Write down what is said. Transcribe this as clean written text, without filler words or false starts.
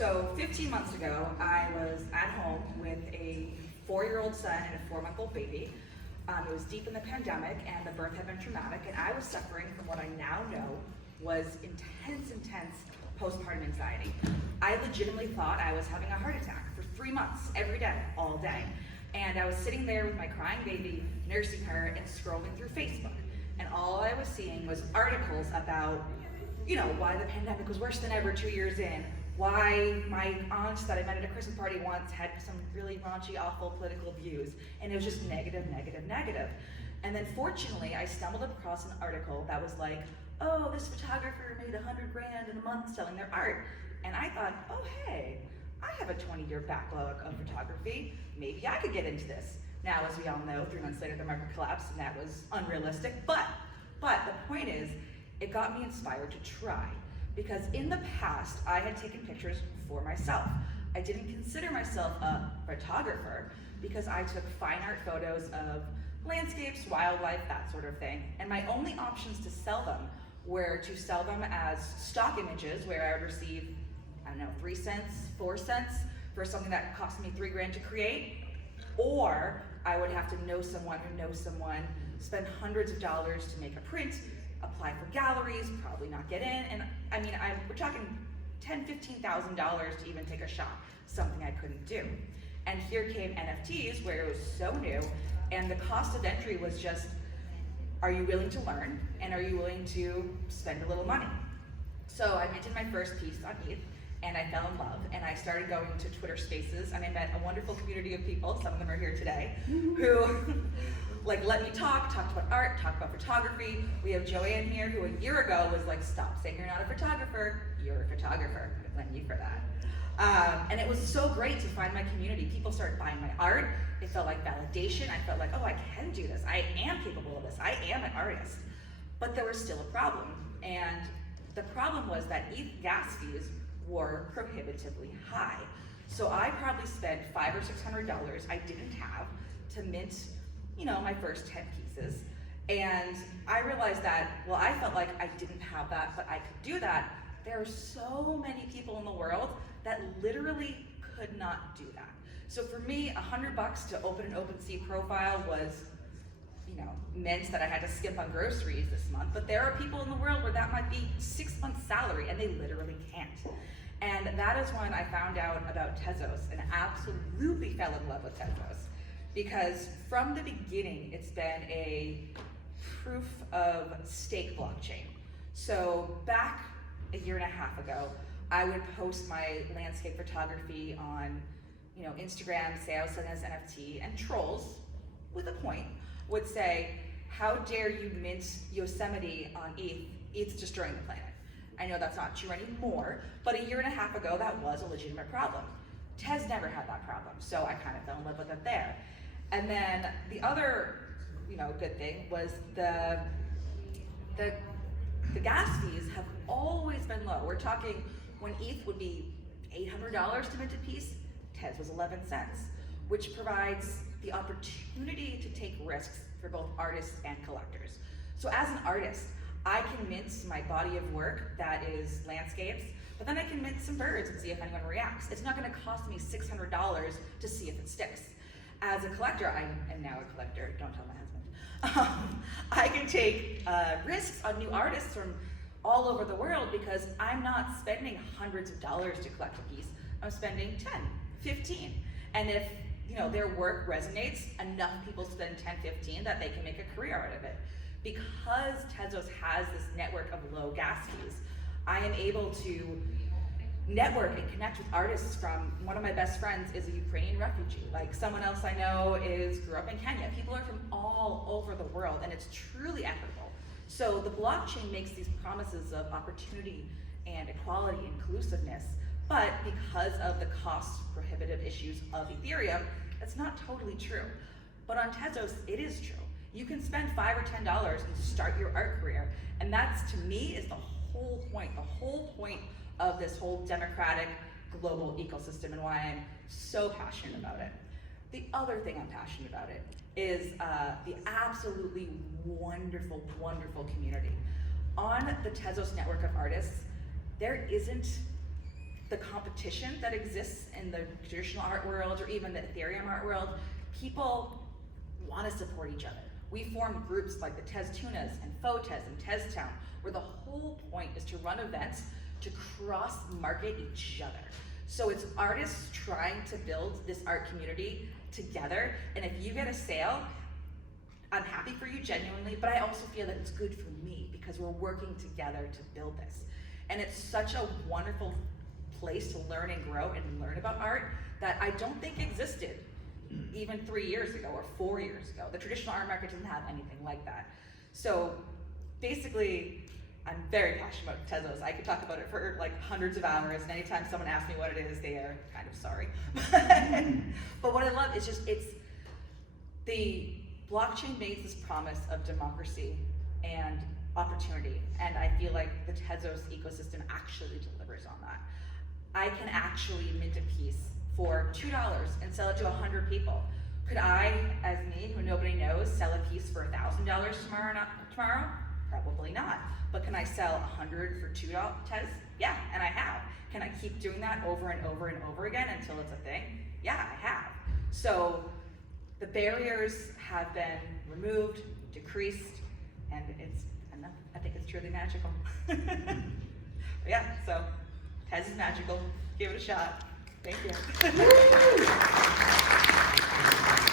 So 15 months ago, I was at home with a 4-year-old son and a 4-month-old baby. It was deep in the pandemic and the birth had been traumatic, and I was suffering from what I now know was intense postpartum anxiety. I legitimately thought I was having a heart attack for 3 months, every day, all day. And I was sitting there with my crying baby, nursing her, and scrolling through Facebook. And all I was seeing was articles about, why the pandemic was worse than ever 2 years in, why my aunt that I met at a Christmas party once had some really raunchy, awful political views. And it was just negative. And then fortunately, I stumbled across an article that was like, oh, this photographer made $100,000 in a month selling their art. And I thought, oh, hey, I have a 20-year backlog of photography. Maybe I could get into this. Now, as we all know, 3 months later, the market collapsed, and that was unrealistic. But the point is, it got me inspired to try. Because in the past, I had taken pictures for myself. I didn't consider myself a photographer because I took fine art photos of landscapes, wildlife, that sort of thing. And my only options to sell them were to sell them as stock images where I would receive, 3 cents, 4 cents for something that cost me $3,000 to create, or I would have to know someone who knows someone, spend hundreds of dollars to make a print, apply for galleries, probably not get in, and we're talking $10,000, $15,000 to even take a shot, something I couldn't do. And here came NFTs, where it was so new, and the cost of entry was just, are you willing to learn, and are you willing to spend a little money? So I minted my first piece on ETH, and I fell in love, and I started going to Twitter Spaces, and I met a wonderful community of people, some of them are here today, who let me talked about art, talked about photography. We have Joanne here, who a year ago was like, stop saying you're not a photographer, you're a photographer. I blame you for that. And it was so great to find my community. People started buying my art. It felt like validation. I felt like, oh, I can do this. I am capable of this. I am an artist. But there was still a problem. And the problem was that ETH gas fees were prohibitively high. So I probably spent $500 or $600 I didn't have to mint, my first 10 pieces. And I realized that, I felt like I didn't have that, but I could do that. There are so many people in the world that literally could not do that. So for me, $100 to open an OpenSea profile was, meant that I had to skip on groceries this month, but there are people in the world where that might be 6 months' salary, and they literally can't. And that is when I found out about Tezos and absolutely fell in love with Tezos. Because from the beginning, it's been a proof of stake blockchain. So back a year and a half ago, I would post my landscape photography on, Instagram, say I was selling as NFT, and trolls, with a point, would say, how dare you mint Yosemite on ETH? ETH's destroying the planet. I know that's not true anymore, but a year and a half ago, that was a legitimate problem. Tez never had that problem, so I kind of fell in love with it there. And then the other, good thing was the gas fees have always been low. We're talking when ETH would be $800 to mint a piece, Tez was 11 cents, which provides the opportunity to take risks for both artists and collectors. So as an artist, I can mint my body of work that is landscapes, but then I can mint some birds and see if anyone reacts. It's not gonna cost me $600 to see if it sticks. As a collector, I am now a collector, don't tell my husband. I can take risks on new artists from all over the world because I'm not spending hundreds of dollars to collect a piece. I'm spending 10, 15. And if their work resonates, enough people spend 10, 15 that they can make a career out of it. Because Tezos has this network of low gas fees, I am able to network and connect with artists from, one of my best friends is a Ukrainian refugee. Like someone else I know grew up in Kenya. People are from all over the world, and it's truly equitable. So the blockchain makes these promises of opportunity and equality, inclusiveness, but because of the cost prohibitive issues of Ethereum, that's not totally true. But on Tezos, it is true. You can spend $5 or $10 and start your art career. And that's, to me, is the whole point of this whole democratic global ecosystem and why I'm so passionate about it. The other thing I'm passionate about it is the absolutely wonderful, wonderful community. On the Tezos network of artists, there isn't the competition that exists in the traditional art world or even the Ethereum art world, people want to support each other. We formed groups like the Teztunas and Fotez and Teztown, where the whole point is to run events to cross-market each other. So it's artists trying to build this art community together, and if you get a sale, I'm happy for you genuinely, but I also feel that it's good for me because we're working together to build this. And it's such a wonderful place to learn and grow and learn about art that I don't think existed even 3 years ago or 4 years ago. The traditional art market doesn't have anything like that. So basically, I'm very passionate about Tezos. I could talk about it for like hundreds of hours, and anytime someone asks me what it is, they are kind of sorry. But what I love is just, it's the blockchain makes this promise of democracy and opportunity, and I feel like the Tezos ecosystem actually delivers on that. I can actually mint a piece for $2 and sell it to 100 people. Could I, as me, who nobody knows, sell a piece for $1,000 tomorrow? Probably not. But can I sell 100 for $2, Tez? Yeah, and I have. Can I keep doing that over and over and over again until it's a thing? Yeah, I have. So the barriers have been removed, decreased, and I think it's truly magical. Yeah, so Tez is magical. Give it a shot. Thank you.